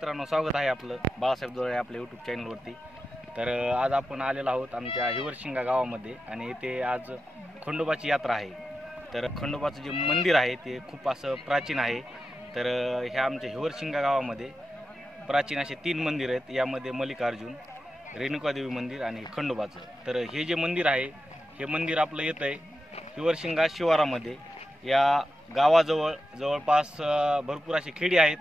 मित्रांनो, स्वागत आहे आपलं बाळासाहेब जोळे आपल्या यूट्यूब चॅनलवरती। तर आज आपण आलेलो आहोत आमच्या हिवरशिंगा गावामध्ये आणि इथे आज खंडोबाची यात्रा आहे। तर खंडोबाचं जे मंदिर आहे ते खूप असं प्राचीन आहे। तर ह्या आमच्या हिवरशिंगा गावामध्ये प्राचीन असे 3 मंदिर आहेत। यामध्ये मल्लिकार्जुन, रेणुकादेवी मंदिर आणि खंडोबाचं। तर हे जे मंदिर आहे हे मंदिर आपलं येतं आहे हिवरशिंगा शिवारामध्ये। या गावाजवळ जवळपास भरपूर अशी खेडी आहेत।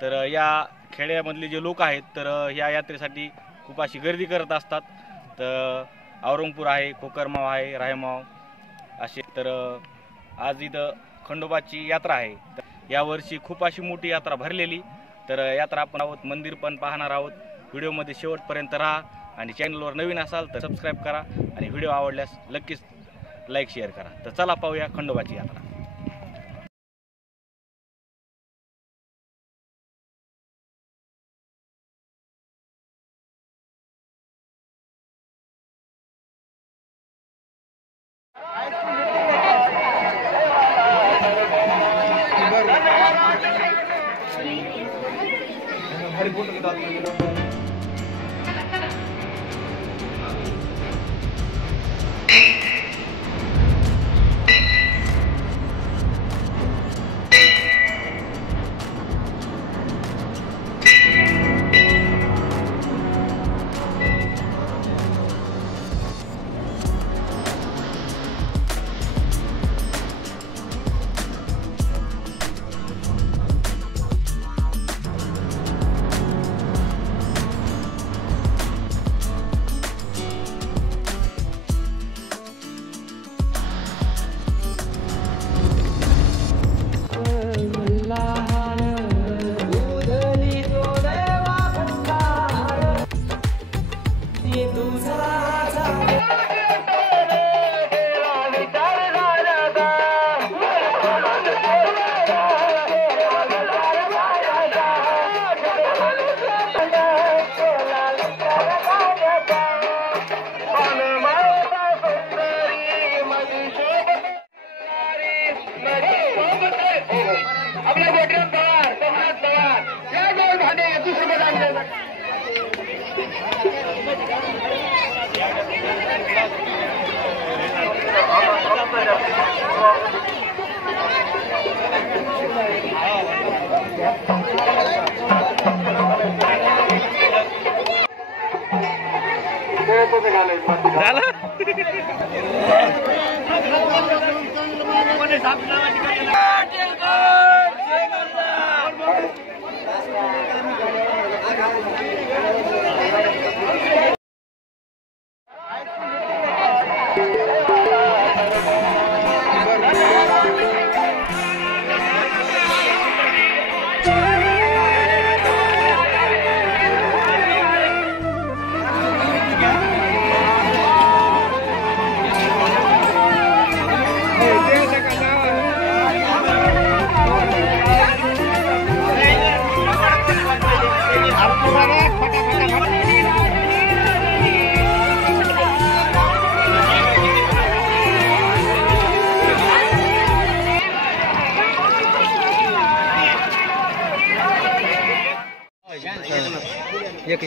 तर या खेड्यामधले जे लोक आहेत तर या यात्रेसाठी खूप अशी गर्दी करत असतात। तर औरंगपूर आहे, कोकरमाव आहे, रायमाव असे। तर आज इथं खंडोबाची यात्रा आहे। यावर्षी खूप अशी मोठी यात्रा भरलेली। तर यात्रा आपण आहोत, मंदिर पण पाहणार आहोत। व्हिडिओमध्ये शेवटपर्यंत राहा आणि चॅनलवर नवीन असाल तर सबस्क्राईब करा आणि व्हिडिओ आवडल्यास नक्कीच लाईक शेअर करा। तर चला पाहूया खंडोबाची यात्रा।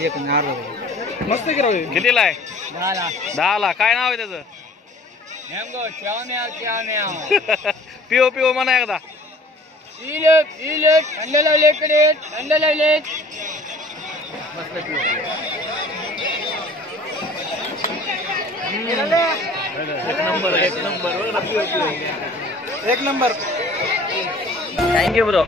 एक नार मस्त कितीला आहे? 10ला। काय नाव आहे त्याचं? पिओ पिओ म्हणा एकदा। एक नंबर। Thank you bro.